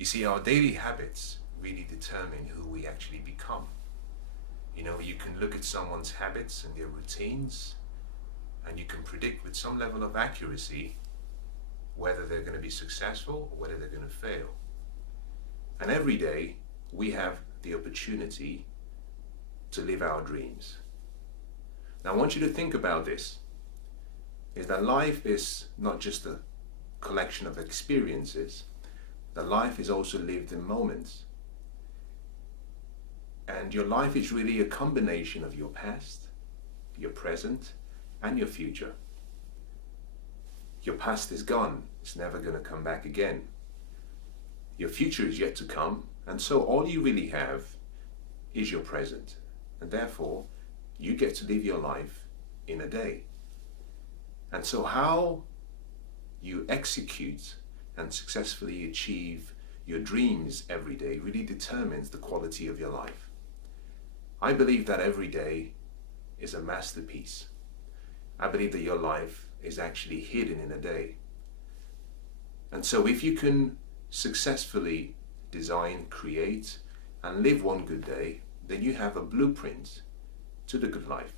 You see, our daily habits really determine who we actually become. You can look at someone's habits and their routines, and you can predict with some level of accuracy whether they're going to be successful or whether they're going to fail. And every day we have the opportunity to live our dreams. Now I want you to think about this, is that life is not just a collection of experiences, that life is also lived in moments. And your life is really a combination of your past, your present, and your future. Your past is gone, it's never going to come back again. Your future is yet to come, and so all you really have is your present. And therefore, you get to live your life in a day. And so how you execute and successfully achieve your dreams every day really determines the quality of your life. I believe that every day is a masterpiece. I believe that your life is actually hidden in a day. And so if you can successfully design, create, and live one good day, then you have a blueprint to the good life.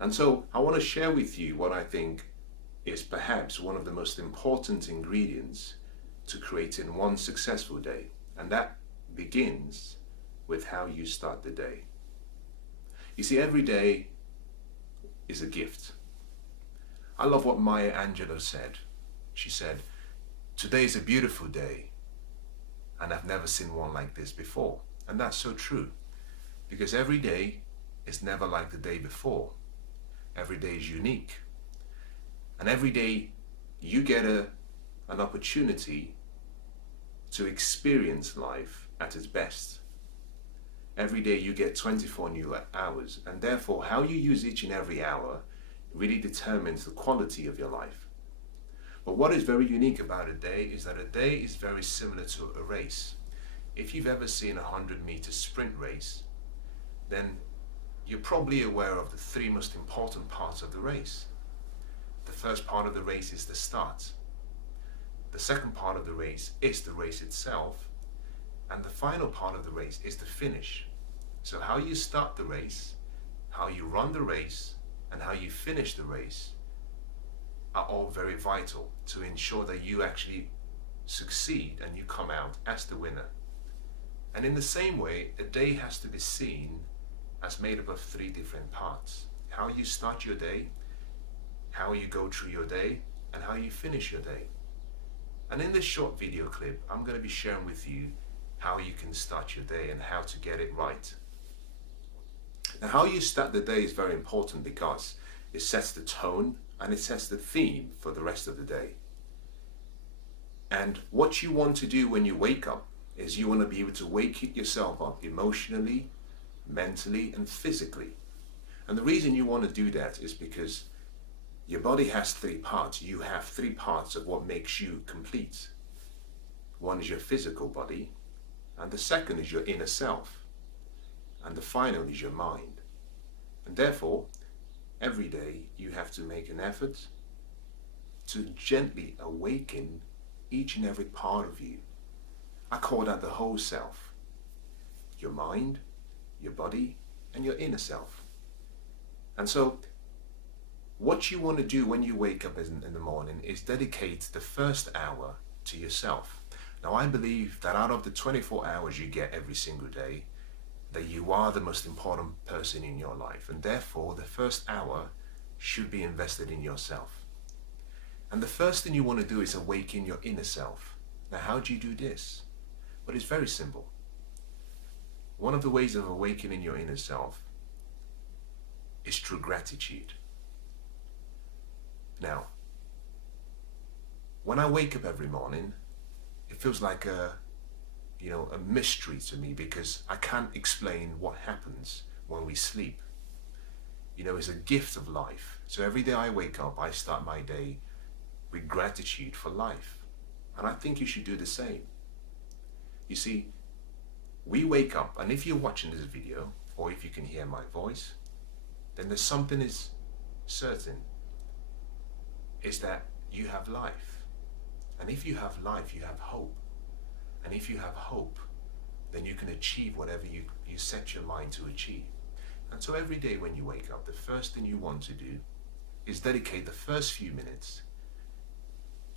And so I want to share with you what I think is perhaps one of the most important ingredients to creating one successful day. And that begins with how you start the day. You see, every day is a gift. I love what Maya Angelou said. She said, "Today's a beautiful day, and I've never seen one like this before." And that's so true, because every day is never like the day before. Every day is unique. And every day you get an opportunity to experience life at its best. Every day you get 24 new hours, and therefore how you use each and every hour really determines the quality of your life. But what is very unique about a day is that a day is very similar to a race. If you've ever seen a 100-meter sprint race, then you're probably aware of the three most important parts of the race. The first part of the race is the start. The second part of the race is the race itself. And the final part of the race is the finish. So how you start the race, how you run the race, and how you finish the race are all very vital to ensure that you actually succeed and you come out as the winner. And in the same way, a day has to be seen as made up of three different parts. How you start your day, how you go through your day, and how you finish your day. And in this short video clip, I'm going to be sharing with you how you can start your day and how to get it right. Now, how you start the day is very important because it sets the tone and it sets the theme for the rest of the day. And what you want to do when you wake up is you want to be able to wake yourself up emotionally, mentally, and physically. And the reason you want to do that is because your body has three parts. You have three parts of what makes you complete. One is your physical body, and the second is your inner self, and the final is your mind. And therefore, every day you have to make an effort to gently awaken each and every part of you. I call that the whole self. Your mind, your body, and your inner self. And so, what you want to do when you wake up in the morning is dedicate the first hour to yourself. Now, I believe that out of the 24 hours you get every single day, that you are the most important person in your life, and therefore the first hour should be invested in yourself. And the first thing you want to do is awaken your inner self. Now, how do you do this? Well, it's very simple. One of the ways of awakening your inner self is through gratitude. Now, when I wake up every morning, it feels like a mystery to me because I can't explain what happens when we sleep. It's a gift of life. So every day I wake up, I start my day with gratitude for life. And I think you should do the same. You see, we wake up, and if you're watching this video, or if you can hear my voice, then there's something is certain, is that you have life. And if you have life, you have hope. And if you have hope, then you can achieve whatever you set your mind to achieve. And so every day when you wake up, the first thing you want to do is dedicate the first few minutes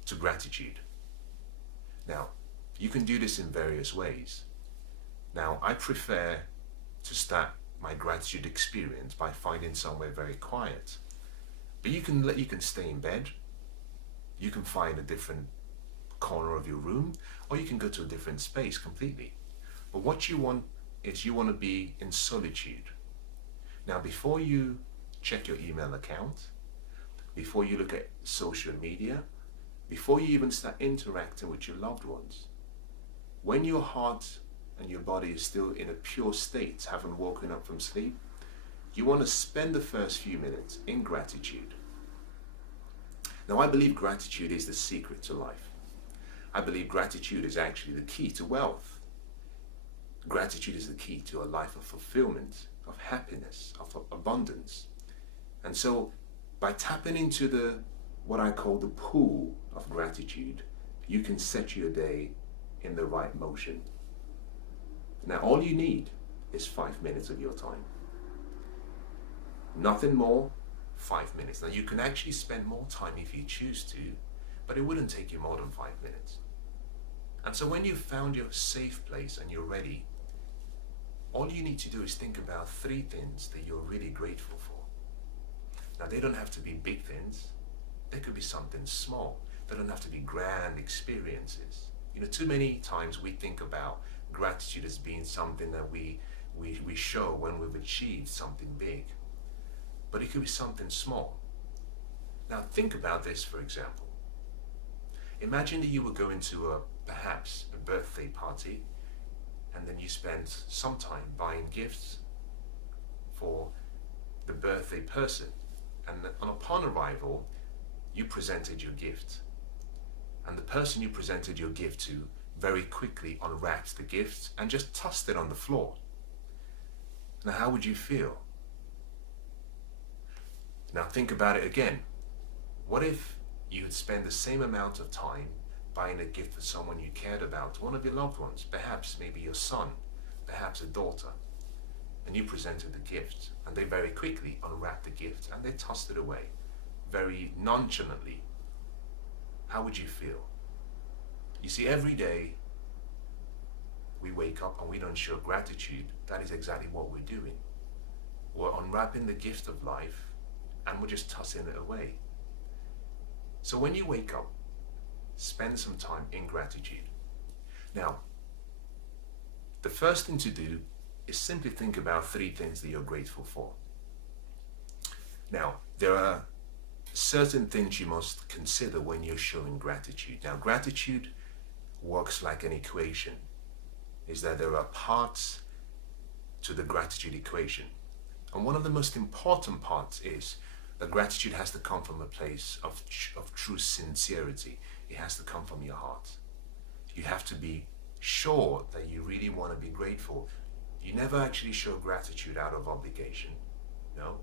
to gratitude. Now, you can do this in various ways. Now, I prefer to start my gratitude experience by finding somewhere very quiet. But you can stay in bed, you can find a different corner of your room, or you can go to a different space completely. But what you want is you want to be in solitude. Now, before you check your email account, before you look at social media, before you even start interacting with your loved ones, when your heart and your body is still in a pure state, haven't woken up from sleep, you want to spend the first few minutes in gratitude. Now, I believe gratitude is the secret to life. I believe gratitude is actually the key to wealth. Gratitude is the key to a life of fulfillment, of happiness, of abundance. And so, by tapping into what I call the pool of gratitude, you can set your day in the right motion. Now, all you need is 5 minutes of your time. Nothing more, 5 minutes. Now, you can actually spend more time if you choose to, but it wouldn't take you more than 5 minutes. And so when you've found your safe place and you're ready, all you need to do is think about 3 things that you're really grateful for. Now, they don't have to be big things. They could be something small. They don't have to be grand experiences. You know, too many times we think about gratitude as being something that we show when we've achieved something big. But it could be something small. Now, think about this, for example. Imagine that you were going to perhaps a birthday party, and then you spent some time buying gifts for the birthday person. And upon arrival, you presented your gift. And the person you presented your gift to very quickly unwrapped the gift and just tossed it on the floor. Now, how would you feel? Now, think about it again. What if you had spent the same amount of time buying a gift for someone you cared about, one of your loved ones, perhaps maybe your son, perhaps a daughter, and you presented the gift, and they very quickly unwrapped the gift and they tossed it away, very nonchalantly? How would you feel? You see, every day we wake up and we don't show gratitude. That is exactly what we're doing. We're unwrapping the gift of life and we're just tossing it away. So when you wake up, spend some time in gratitude. Now, the first thing to do is simply think about 3 things that you're grateful for. Now, there are certain things you must consider when you're showing gratitude. Now, gratitude works like an equation. Is that there are parts to the gratitude equation. And one of the most important parts is that gratitude has to come from a place of true sincerity. It has to come from your heart. You have to be sure that you really want to be grateful. You never actually show gratitude out of obligation. No?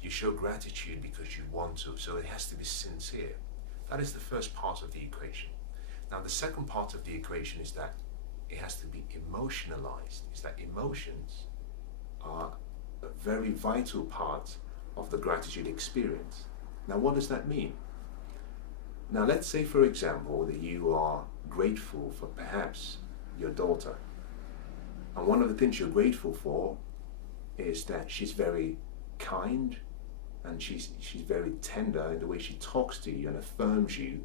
You show gratitude because you want to, so it has to be sincere. That is the first part of the equation. Now, the second part of the equation is that it has to be emotionalized. Is that emotions are a very vital part of the gratitude experience. Now, what does that mean? Now, let's say, for example, that you are grateful for perhaps your daughter. And one of the things you're grateful for is that she's very kind and she's very tender in the way she talks to you and affirms you.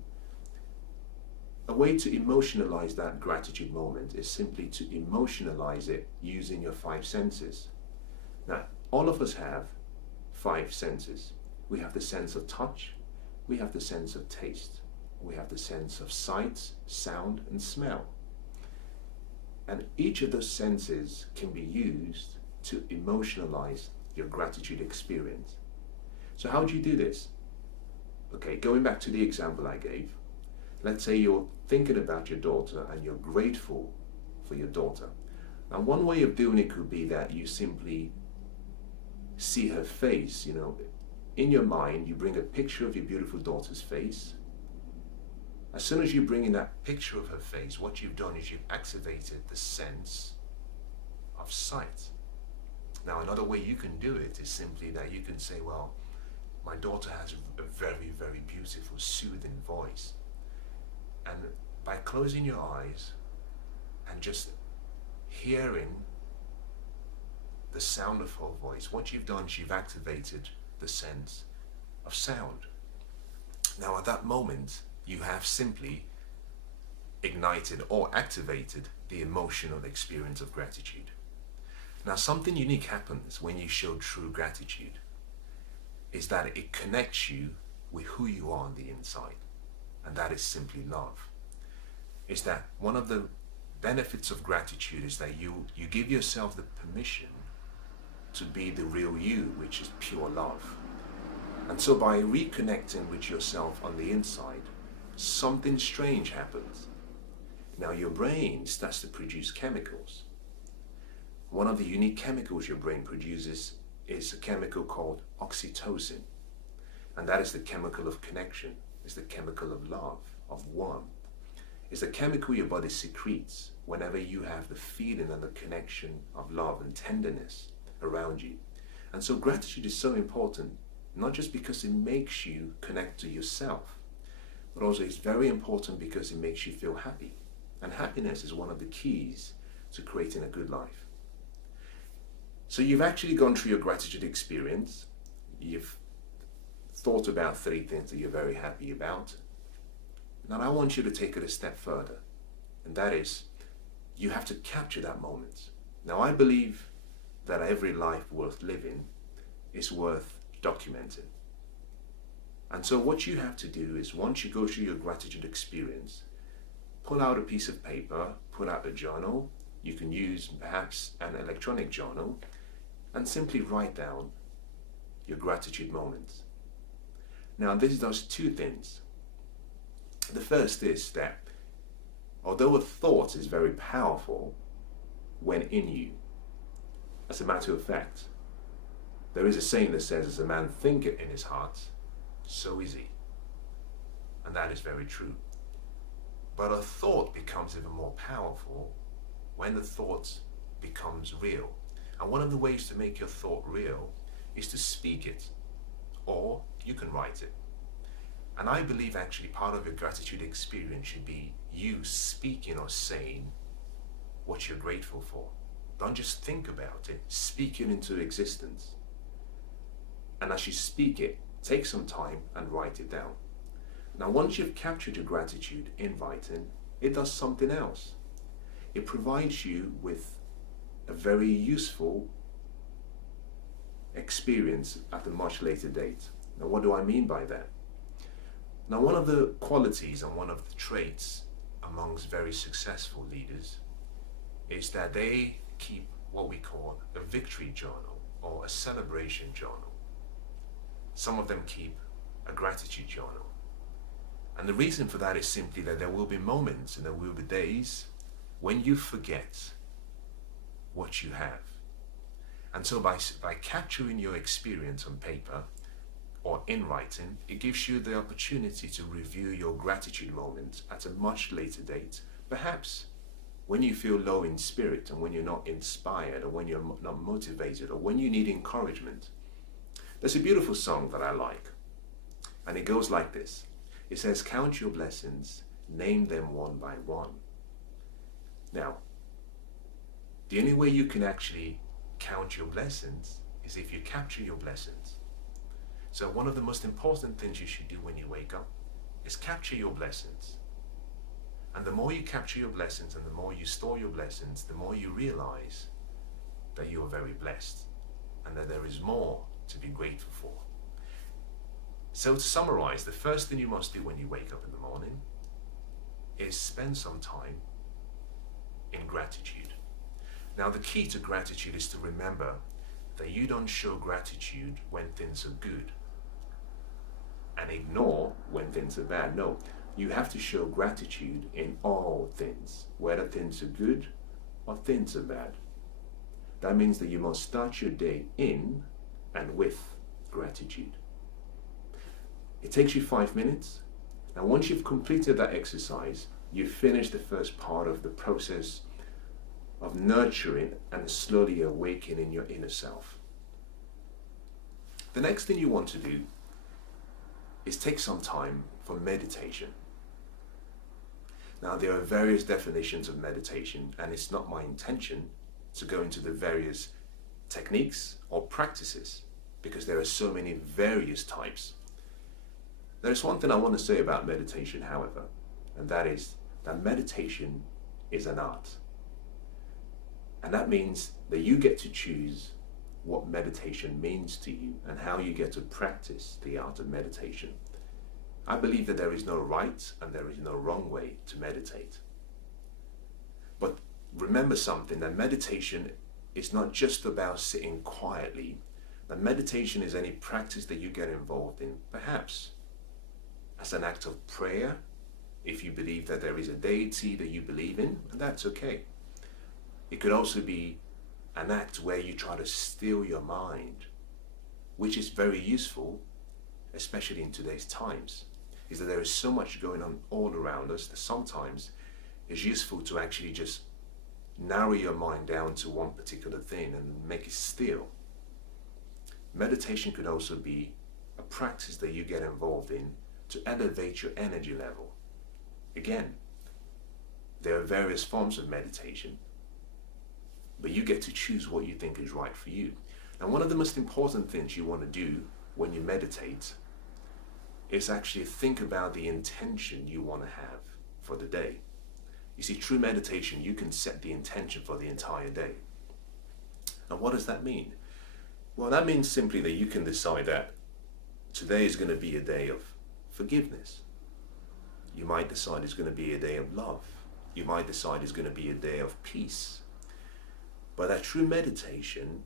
A way to emotionalize that gratitude moment is simply to emotionalize it using your 5 senses. Now, all of us have 5 senses. We have the sense of touch, we have the sense of taste, we have the sense of sight, sound, and smell. And each of those senses can be used to emotionalize your gratitude experience. So how do you do this? Okay, going back to the example I gave, let's say you're thinking about your daughter and you're grateful for your daughter. Now, one way of doing it could be that you simply see her face. You know, in your mind, you bring a picture of your beautiful daughter's face As soon as you bring in that picture of her face, what you've done is you've activated the sense of sight. Now, another way you can do it is simply that you can say, well, my daughter has a very, very beautiful, soothing voice. And by closing your eyes and just hearing the sound of her voice, what you've done is you've activated the sense of sound. Now, at that moment, you have simply ignited or activated the emotional experience of gratitude. Now, something unique happens when you show true gratitude, is that it connects you with who you are on the inside, and that is simply love. Is that one of the benefits of gratitude is that you give yourself the permission to be the real you, which is pure love. And so by reconnecting with yourself on the inside, something strange happens. Now your brain starts to produce chemicals. One of the unique chemicals your brain produces is a chemical called oxytocin. And that is the chemical of connection, is the chemical of love, of warmth. It's the chemical your body secretes whenever you have the feeling and the connection of love and tenderness around you. And so gratitude is so important, not just because it makes you connect to yourself, but also it's very important because it makes you feel happy. And happiness is one of the keys to creating a good life. So you've actually gone through your gratitude experience. You've thought about 3 things that you're very happy about. Now I want you to take it a step further. And that is, you have to capture that moment. Now I believe that every life worth living is worth documenting. And so what you have to do is, once you go through your gratitude experience, pull out a piece of paper, pull out a journal. You can use perhaps an electronic journal, and simply write down your gratitude moments. Now this does 2 things. The first is that although a thought is very powerful when in you, as a matter of fact, there is a saying that says, as a man thinketh in his heart, so is he. And that is very true. But a thought becomes even more powerful when the thought becomes real. And one of the ways to make your thought real is to speak it, or you can write it. And I believe actually part of your gratitude experience should be you speaking or saying what you're grateful for. Don't just think about it, speak it into existence. And as you speak it, take some time and write it down. Now once you've captured your gratitude in writing, it does something else. It provides you with a very useful experience at a much later date. Now what do I mean by that? Now one of the qualities and one of the traits amongst very successful leaders is that they keep what we call a victory journal or a celebration journal. Some of them keep a gratitude journal. And the reason for that is simply that there will be moments and there will be days when you forget what you have. And so by capturing your experience on paper or in writing, it gives you the opportunity to review your gratitude moments at a much later date, perhaps when you feel low in spirit and when you're not inspired or when you're not motivated or when you need encouragement. There's a beautiful song that I like, and it goes like this. It says, count your blessings, name them one by one. Now, the only way you can actually count your blessings is if you capture your blessings. So one of the most important things you should do when you wake up is capture your blessings. And the more you capture your blessings and the more you store your blessings, the more you realize that you are very blessed and that there is more to be grateful for. So to summarize, the first thing you must do when you wake up in the morning is spend some time in gratitude. Now the key to gratitude is to remember that you don't show gratitude when things are good and ignore when things are bad. No, you have to show gratitude in all things, whether things are good or things are bad. That means that you must start your day in and with gratitude. It takes you 5 minutes. Now, once you've completed that exercise, you've finished the first part of the process of nurturing and slowly awakening your inner self. The next thing you want to do is take some time for meditation. Now, there are various definitions of meditation, and it's not my intention to go into the various techniques or practices because there are so many various types. There's one thing I want to say about meditation, however, and that is that meditation is an art. And that means that you get to choose what meditation means to you and how you get to practice the art of meditation. I believe that there is no right and there is no wrong way to meditate. But remember something, that meditation is not just about sitting quietly. That meditation is any practice that you get involved in, perhaps as an act of prayer, if you believe that there is a deity that you believe in, and that's okay. It could also be an act where you try to still your mind, which is very useful, especially in today's times, is that there is so much going on all around us that sometimes it's useful to actually just narrow your mind down to one particular thing and make it still. Meditation could also be a practice that you get involved in to elevate your energy level. Again, there are various forms of meditation, but you get to choose what you think is right for you. Now, one of the most important things you want to do when you meditate is actually think about the intention you want to have for the day. You see, through meditation, you can set the intention for the entire day. Now, what does that mean? Well, that means simply that you can decide that today is going to be a day of forgiveness. You might decide it's going to be a day of love. You might decide it's going to be a day of peace. But that through meditation,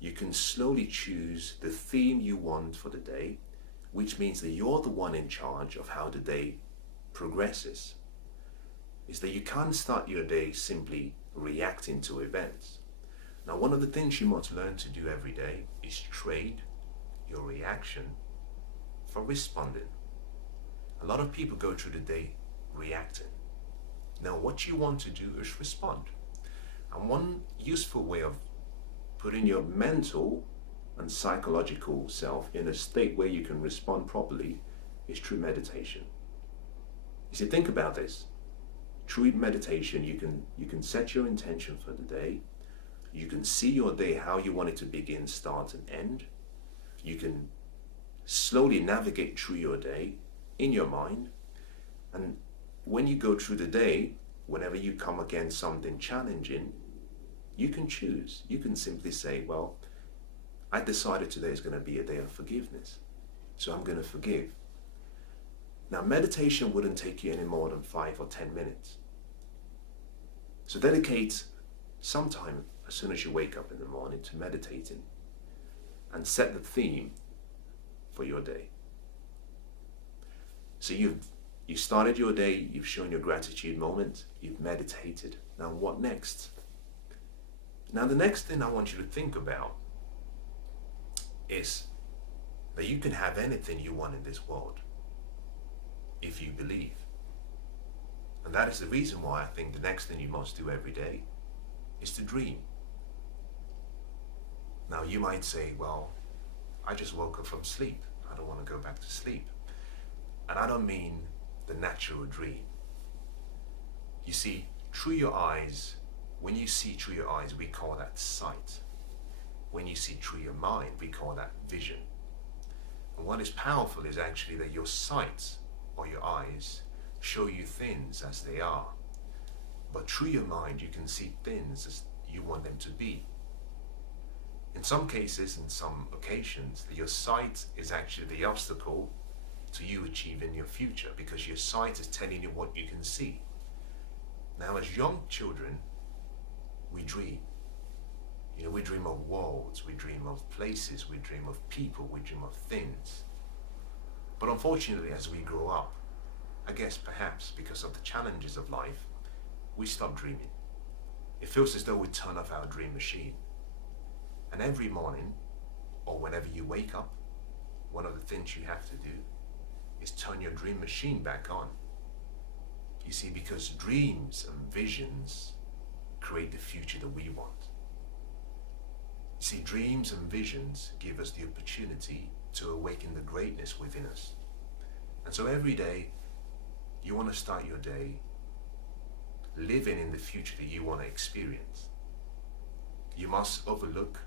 you can slowly choose the theme you want for the day, which means that you're the one in charge of how the day progresses. Is that you can't start your day simply reacting to events. Now, one of the things you must learn to do every day is trade your reaction for responding. A lot of people go through the day reacting. Now, what you want to do is respond. And one useful way of putting your mental and psychological self in a state where you can respond properly is through meditation. You see, think about this. Through meditation, you can set your intention for the day. You can see your day, how you want it to begin, start, and end. You can slowly navigate through your day in your mind. And when you go through the day, whenever you come against something challenging, you can choose. You can simply say, well, I decided today is going to be a day of forgiveness, so I'm going to forgive. Now, meditation wouldn't take you any more than 5 or 10 minutes. So dedicate some time as soon as you wake up in the morning to meditating and set the theme for your day. So you started your day, you've shown your gratitude moment, you've meditated. Now what next? Now the next thing I want you to think about is that you can have anything you want in this world if you believe. And that is the reason why I think the next thing you must do every day is to dream. Now you might say, well, I just woke up from sleep. I don't want to go back to sleep. And I don't mean the natural dream. You see, through your eyes, when you see through your eyes, we call that sight. When you see through your mind, we call that vision. And what is powerful is actually that your sight or your eyes show you things as they are. But through your mind, you can see things as you want them to be. In some cases, in some occasions, your sight is actually the obstacle to you achieving your future, because your sight is telling you what you can see. Now, as young children, we dream. You know, we dream of worlds, we dream of places, we dream of people, we dream of things. But unfortunately, as we grow up, I guess perhaps because of the challenges of life, we stop dreaming. It feels as though we turn off our dream machine. And every morning, or whenever you wake up, one of the things you have to do is turn your dream machine back on. You see, because dreams and visions create the future that we want. You see, dreams and visions give us the opportunity to awaken the greatness within us. And so every day, you want to start your day living in the future that you want to experience. You must overlook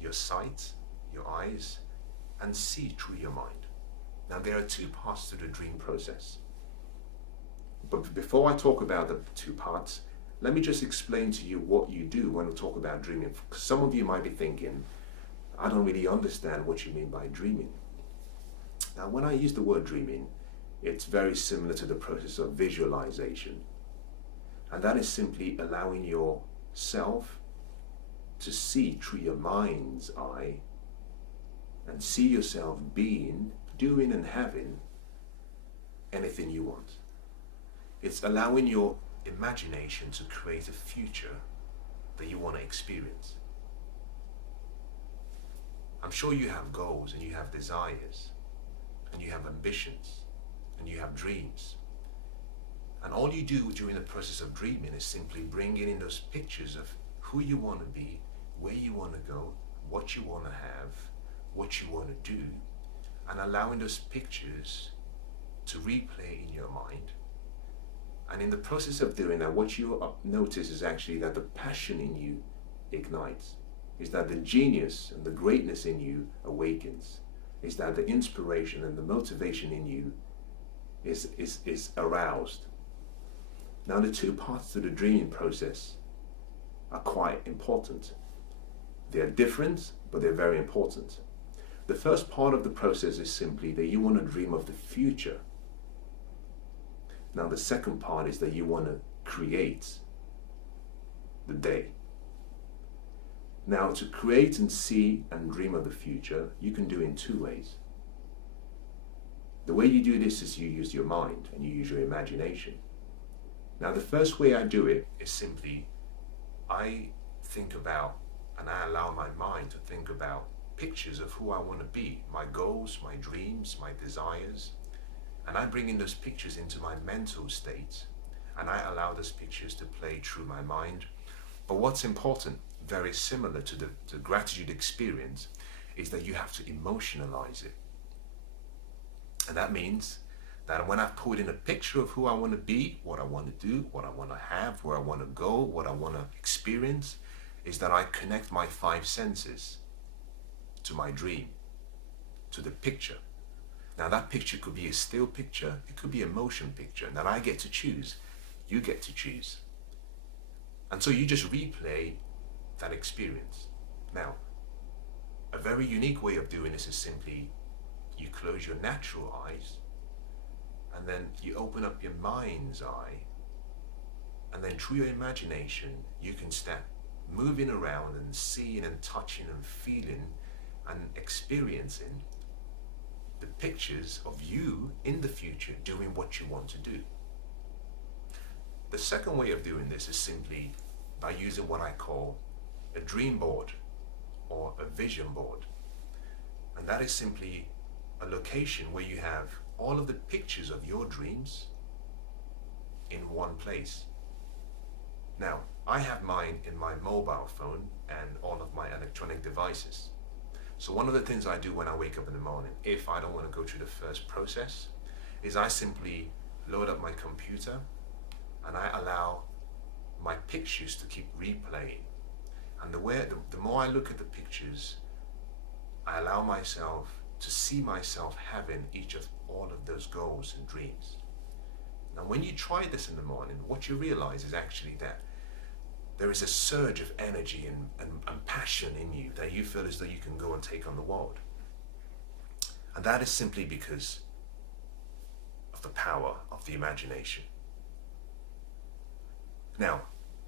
your sight, your eyes, and see through your mind. Now, there are two parts to the dream process. But before I talk about the two parts, let me just explain to you what you do when we talk about dreaming. Because some of you might be thinking, I don't really understand what you mean by dreaming. Now, when I use the word dreaming, it's very similar to the process of visualization. And that is simply allowing yourself to see through your mind's eye and see yourself being, doing and having anything you want. It's allowing your imagination to create a future that you want to experience. I'm sure you have goals and you have desires and you have ambitions and you have dreams. And all you do during the process of dreaming is simply bringing in those pictures of who you want to be, where you want to go, what you want to have, what you want to do, and allowing those pictures to replay in your mind. And in the process of doing that, what you notice is actually that the passion in you ignites, is that the genius and the greatness in you awakens, is that the inspiration and the motivation in you is aroused. Now, the two parts to the dreaming process are quite important. They're different, but they're very important. The first part of the process is simply that you want to dream of the future. Now, the second part is that you want to create the day. Now, to create and see and dream of the future, you can do in two ways. The way you do this is you use your mind and you use your imagination. Now, the first way I do it is simply I think about and I allow my mind to think about pictures of who I want to be, my goals, my dreams, my desires. And I bring in those pictures into my mental state and I allow those pictures to play through my mind. But what's important, very similar to the gratitude experience, is that you have to emotionalize it. And that means that when I've put in a picture of who I want to be, what I want to do, what I want to have, where I want to go, what I want to experience, is that I connect my five senses to my dream, to the picture. Now, that picture could be a still picture, it could be a motion picture, and that I get to choose, you get to choose. And so you just replay that experience. Now, a very unique way of doing this is simply you close your natural eyes and then you open up your mind's eye, and then through your imagination you can start moving around and seeing and touching and feeling and experiencing the pictures of you in the future doing what you want to do. The second way of doing this is simply by using what I call a dream board or a vision board. And that is simply a location where you have all of the pictures of your dreams in one place. Now, I have mine in my mobile phone and all of my electronic devices. So one of the things I do when I wake up in the morning, if I don't want to go through the first process, is I simply load up my computer and I allow my pictures to keep replaying. And the more I look at the pictures, I allow myself to see myself having each of all of those goals and dreams. Now, when you try this in the morning, what you realize is actually that there is a surge of energy and passion in you that you feel as though you can go and take on the world. And that is simply because of the power of the imagination. Now,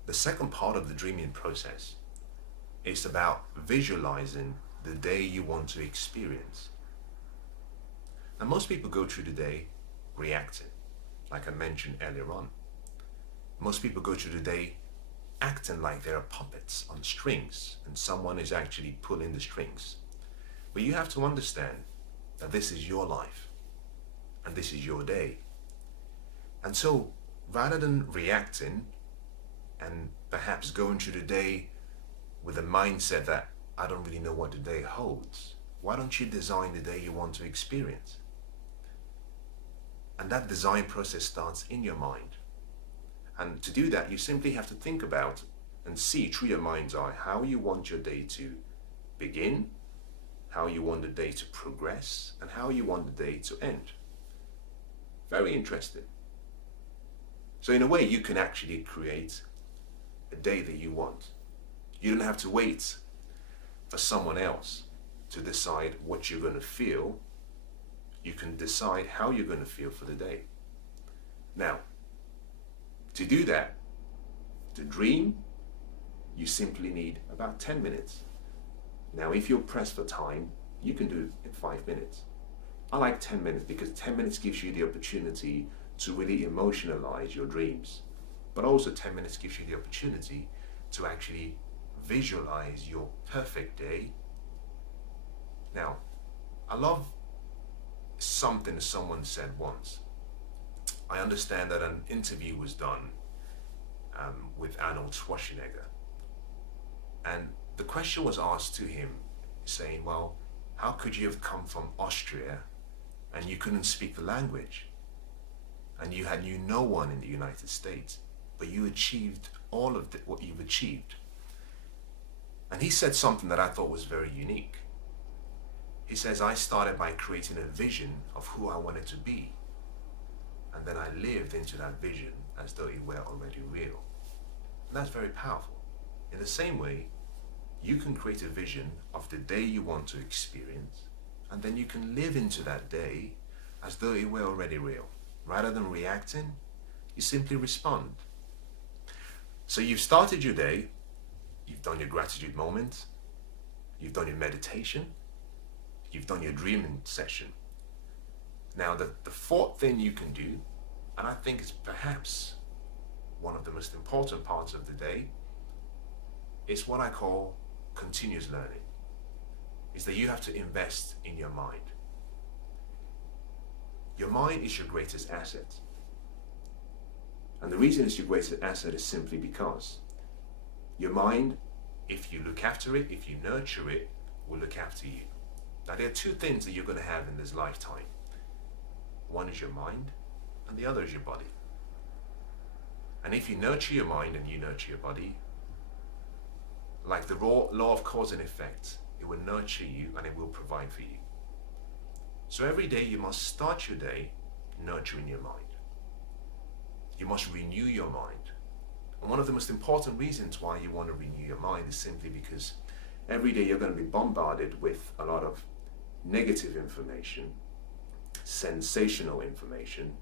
the second part of the dreaming process is about visualizing the day you want to experience. Now, most people go through the day reacting, like I mentioned earlier on. Most people go through the day acting like they're puppets on strings and someone is actually pulling the strings. But you have to understand that this is your life. and this is your day. And so, rather than reacting and perhaps going through the day with a mindset that I don't really know what the day holds, why don't you design the day you want to experience? And that design process starts in your mind. And to do that, you simply have to think about and see through your mind's eye how you want your day to begin, how you want the day to progress, and how you want the day to end. Very interesting. So in a way, you can actually create a day that you want. You don't have to wait for someone else to decide what you're going to feel. You can decide how you're going to feel for the day. Now, to do that, to dream, you simply need about 10 minutes. Now, if you're pressed for time, you can do it in 5 minutes. I like 10 minutes because 10 minutes gives you the opportunity to really emotionalize your dreams. But also 10 minutes gives you the opportunity to actually visualize your perfect day. Now, I love something someone said once. I understand that an interview was done with Arnold Schwarzenegger. And the question was asked to him saying, well, how could you have come from Austria and you couldn't speak the language? And you knew no one in the United States, but you achieved all of what you've achieved. And he said something that I thought was very unique. He says, I started by creating a vision of who I wanted to be. And then I lived into that vision as though it were already real. And that's very powerful. In the same way, you can create a vision of the day you want to experience, and then you can live into that day as though it were already real. Rather than reacting, you simply respond. So you've started your day, you've done your gratitude moment, you've done your meditation, you've done your dreaming session. Now the fourth thing you can do, and I think it's perhaps one of the most important parts of the day, is what I call continuous learning. Is that you have to invest in your mind. Your mind is your greatest asset. And the reason it's your greatest asset is simply because your mind, if you look after it, if you nurture it, will look after you. Now there are two things that you're going to have in this lifetime. One is your mind, and the other is your body. And if you nurture your mind and you nurture your body, like the law of cause and effect, it will nurture you and it will provide for you. So every day you must start your day nurturing your mind. You must renew your mind. And one of the most important reasons why you want to renew your mind is simply because every day you're going to be bombarded with a lot of negative information, sensational information.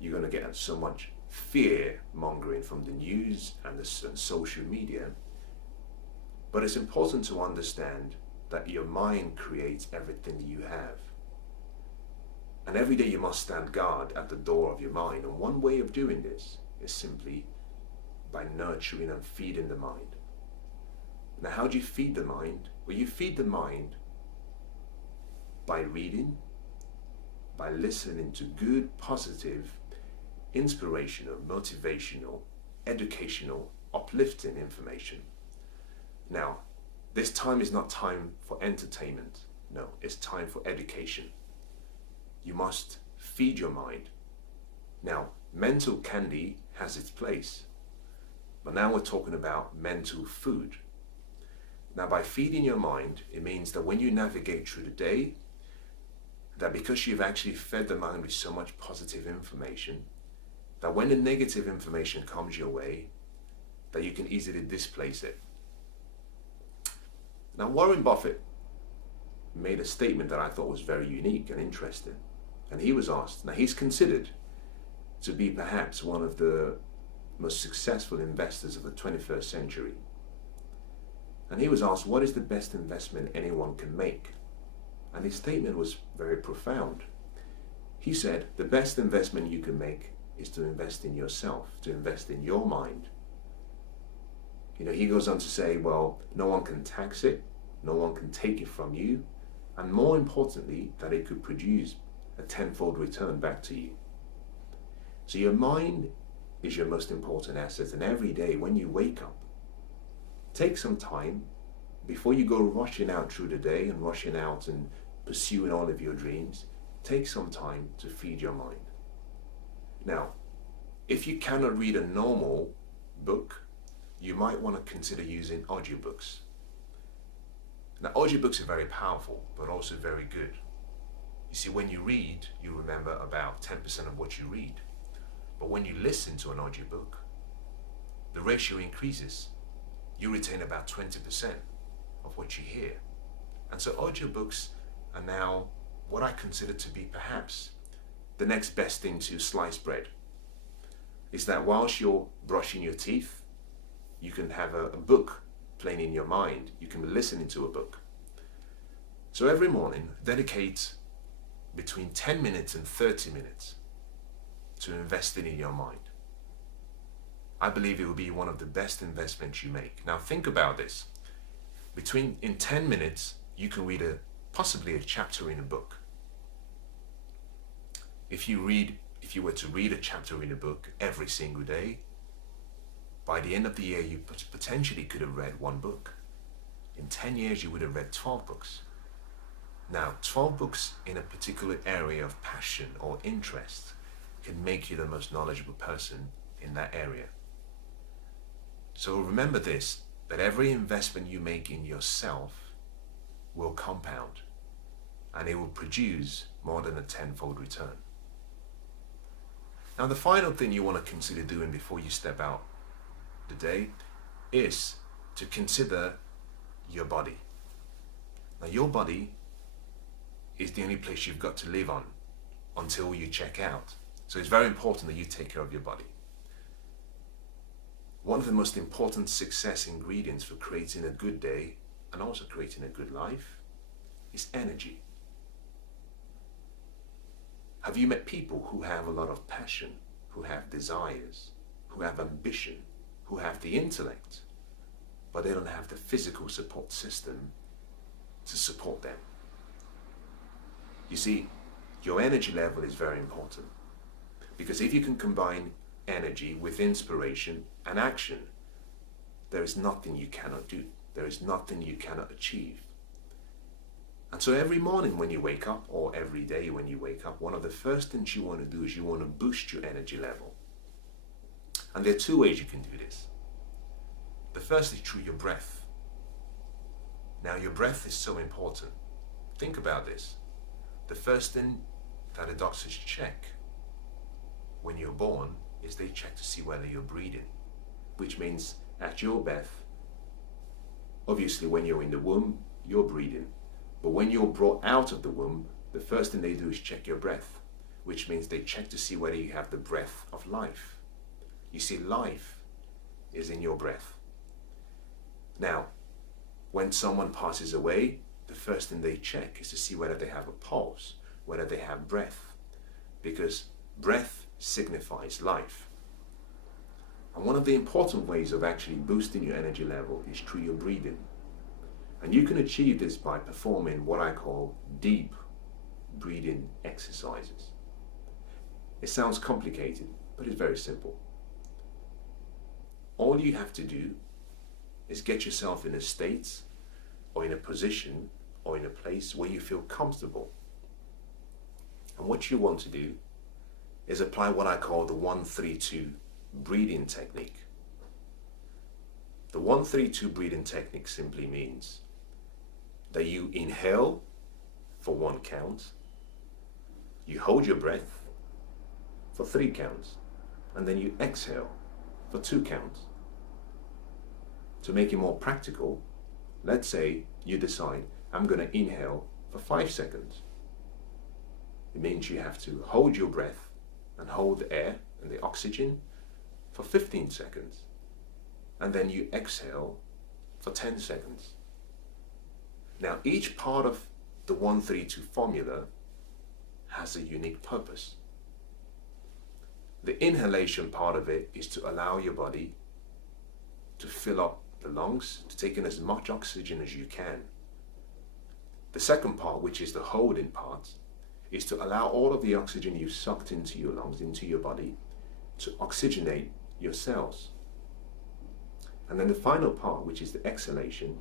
You're going to get so much fear mongering from the news and the social media. But it's important to understand that your mind creates everything you have. And every day you must stand guard at the door of your mind. And one way of doing this is simply by nurturing and feeding the mind. Now, how do you feed the mind? Well, you feed the mind by reading, by listening to good, positive, inspirational, motivational, educational, uplifting information. Now, this time is not time for entertainment. No, it's time for education. You must feed your mind. Now, mental candy has its place, but now we're talking about mental food. Now, by feeding your mind, it means that when you navigate through the day, that because you've actually fed the mind with so much positive information, that when the negative information comes your way, that you can easily displace it. Now, Warren Buffett made a statement that I thought was very unique and interesting. And he was asked, now he's considered to be perhaps one of the most successful investors of the 21st century. And he was asked, what is the best investment anyone can make? And his statement was very profound. He said, the best investment you can make is to invest in yourself, to invest in your mind. You know, he goes on to say, well, no one can tax it, no one can take it from you, and more importantly, that it could produce a tenfold return back to you. So your mind is your most important asset, and every day when you wake up, take some time before you go rushing out through the day and rushing out and pursuing all of your dreams. Take some time to feed your mind. Now, if you cannot read a normal book, you might want to consider using audiobooks. Now, audiobooks are very powerful, but also very good. You see, when you read, you remember about 10% of what you read. But when you listen to an audiobook, the ratio increases. You retain about 20% of what you hear. And so audiobooks are now what I consider to be perhaps the next best thing to sliced bread. Is that whilst you're brushing your teeth, you can have a book playing in your mind. You can be listening to a book. So every morning, dedicate between 10 minutes and 30 minutes to investing in your mind. I believe it will be one of the best investments you make. Now think about this. In 10 minutes, you can read possibly a chapter in a book. If you were to read a chapter in a book every single day, by the end of the year, you potentially could have read one book. In 10 years, you would have read 12 books. Now, 12 books in a particular area of passion or interest can make you the most knowledgeable person in that area. So remember this, that every investment you make in yourself will compound, and it will produce more than a tenfold return. Now, the final thing you want to consider doing before you step out the day is to consider your body. Now, your body is the only place you've got to live on until you check out. So it's very important that you take care of your body. One of the most important success ingredients for creating a good day and also creating a good life is energy. Have you met people who have a lot of passion, who have desires, who have ambition, who have the intellect, but they don't have the physical support system to support them? You see, your energy level is very important, because if you can combine energy with inspiration and action, there is nothing you cannot do. There is nothing you cannot achieve. And so every morning when you wake up, or every day when you wake up, one of the first things you want to do is you want to boost your energy level. And there are two ways you can do this. The first is through your breath. Now, your breath is so important. Think about this. The first thing that the doctors check when you're born is they check to see whether you're breathing, which means at your birth, obviously when you're in the womb, you're breathing. But when you're brought out of the womb, the first thing they do is check your breath, which means they check to see whether you have the breath of life. You see, life is in your breath. Now, when someone passes away, the first thing they check is to see whether they have a pulse, whether they have breath, because breath signifies life. And one of the important ways of actually boosting your energy level is through your breathing. And you can achieve this by performing what I call deep breathing exercises. It sounds complicated, but it's very simple. All you have to do is get yourself in a state or in a position or in a place where you feel comfortable. And what you want to do is apply what I call the 1-3-2 breathing technique. The 1-3-2 breathing technique simply means that you inhale for 1 count, you hold your breath for 3 counts, and then you exhale for 2 counts. To make it more practical, let's say you decide, I'm going to inhale for 5 seconds. It means you have to hold your breath and hold the air and the oxygen for 15 seconds. And then you exhale for 10 seconds. Now, each part of the 1-3-2 formula has a unique purpose. The inhalation part of it is to allow your body to fill up the lungs, to take in as much oxygen as you can. The second part, which is the holding part, is to allow all of the oxygen you sucked into your lungs, into your body, to oxygenate your cells. And then the final part, which is the exhalation,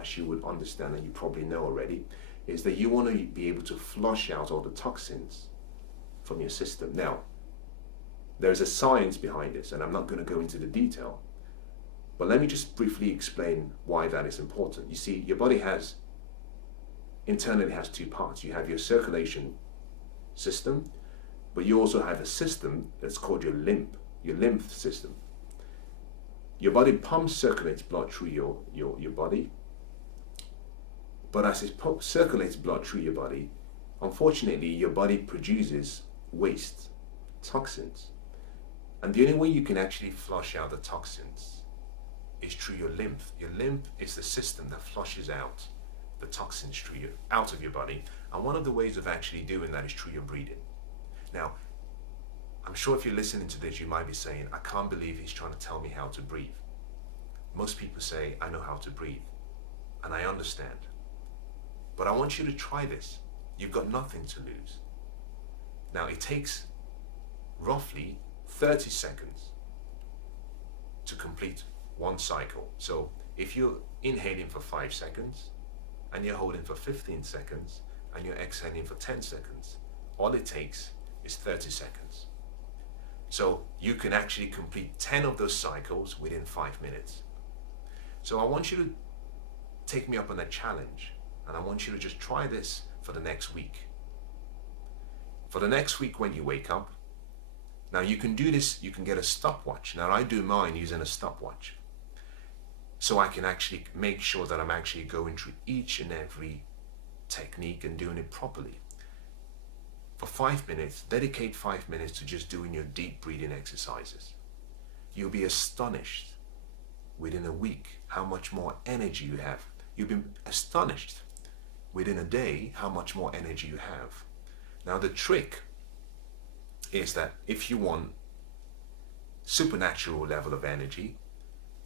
as you would understand and you probably know already, is that you want to be able to flush out all the toxins from your system. Now, there's a science behind this, and I'm not going to go into the detail, but let me just briefly explain why that is important. You see, your body internally has two parts. You have your circulation system, but you also have a system that's called your lymph system. Your body circulates blood through your body, but as it circulates blood through your body, unfortunately your body produces waste, toxins. And the only way you can actually flush out the toxins is through your lymph. Your lymph is the system that flushes out the toxins out of your body. And one of the ways of actually doing that is through your breathing. Now, I'm sure if you're listening to this, you might be saying, I can't believe he's trying to tell me how to breathe. Most people say, I know how to breathe. And I understand. But I want you to try this. You've got nothing to lose. Now, it takes roughly 30 seconds to complete one cycle. So if you're inhaling for 5 seconds and you're holding for 15 seconds and you're exhaling for 10 seconds, all it takes is 30 seconds. So you can actually complete 10 of those cycles within 5 minutes. So I want you to take me up on that challenge, and I want you to just try this for the next week. For the next week when you wake up, now you can do this, you can get a stopwatch. Now I do mine using a stopwatch. So I can actually make sure that I'm actually going through each and every technique and doing it properly. For 5 minutes, dedicate 5 minutes to just doing your deep breathing exercises. You'll be astonished within a week how much more energy you have. You'll be astonished within a day how much more energy you have. Now the trick is that if you want supernatural level of energy,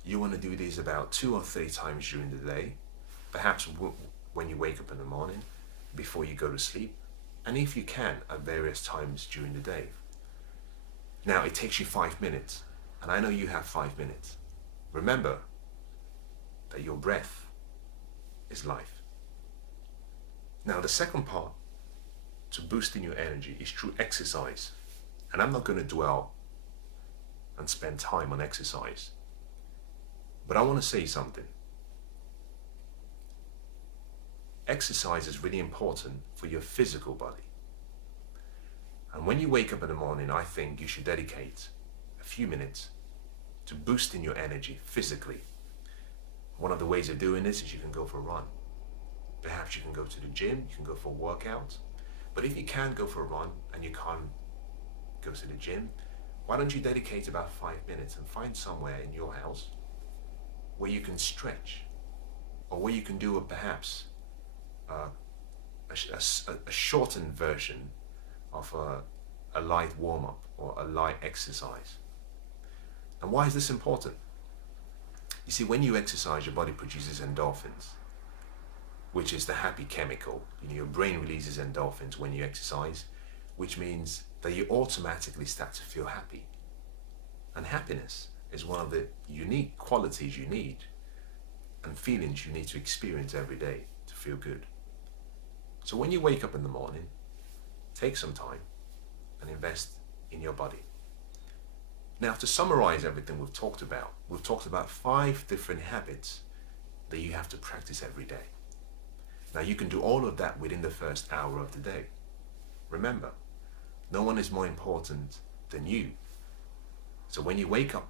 you want to do these about 2 or 3 times during the day, perhaps when you wake up in the morning, before you go to sleep, and if you can, at various times during the day. Now it takes you 5 minutes, and I know you have 5 minutes. Remember that your breath is life. Now the second part to boosting your energy is through exercise. And I'm not going to dwell and spend time on exercise. But I want to say something. Exercise is really important for your physical body. And when you wake up in the morning, I think you should dedicate a few minutes to boosting your energy physically. One of the ways of doing this is you can go for a run. Perhaps you can go to the gym, you can go for a workout. But if you can't go for a run and you can't go to the gym, why don't you dedicate about 5 minutes and find somewhere in your house where you can stretch, or where you can do perhaps a shortened version of a light warm-up or a light exercise. And why is this important? You see, when you exercise, your body produces endorphins, which is the happy chemical. Your brain releases endorphins when you exercise, which means that you automatically start to feel happy. And happiness is one of the unique qualities you need and feelings you need to experience every day to feel good. So when you wake up in the morning, take some time and invest in your body. Now, to summarize everything we've talked about 5 different habits that you have to practice every day. Now, you can do all of that within the first hour of the day. Remember, no one is more important than you. So when you wake up,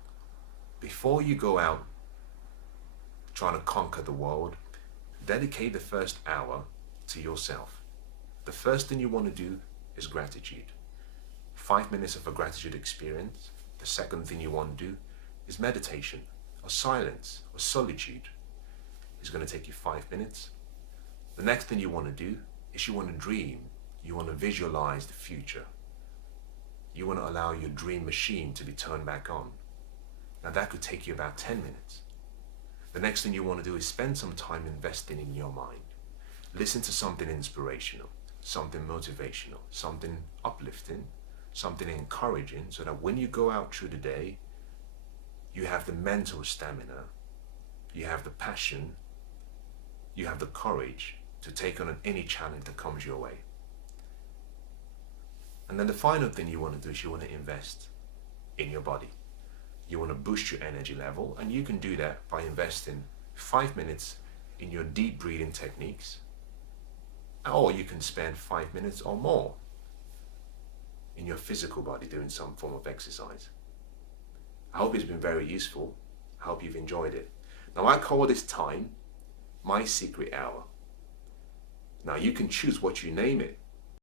before you go out trying to conquer the world, dedicate the first hour to yourself. The first thing you want to do is gratitude. 5 minutes of a gratitude experience. The second thing you want to do is meditation, or silence, or solitude. It's going to take you 5 minutes. The next thing you want to do is you want to dream. You want to visualize the future. You want to allow your dream machine to be turned back on. Now that could take you about 10 minutes. The next thing you want to do is spend some time investing in your mind. Listen to something inspirational. something motivational, something uplifting, something encouraging, so that when you go out through the day, you have the mental stamina, you have the passion, you have the courage to take on any challenge that comes your way. And then the final thing you want to do is you want to invest in your body. You want to boost your energy level, and you can do that by investing 5 minutes in your deep breathing techniques, or you can spend 5 minutes or more in your physical body doing some form of exercise. I hope it's been very useful. I hope you've enjoyed it. Now, I call this time my secret hour. Now, you can choose what you name it.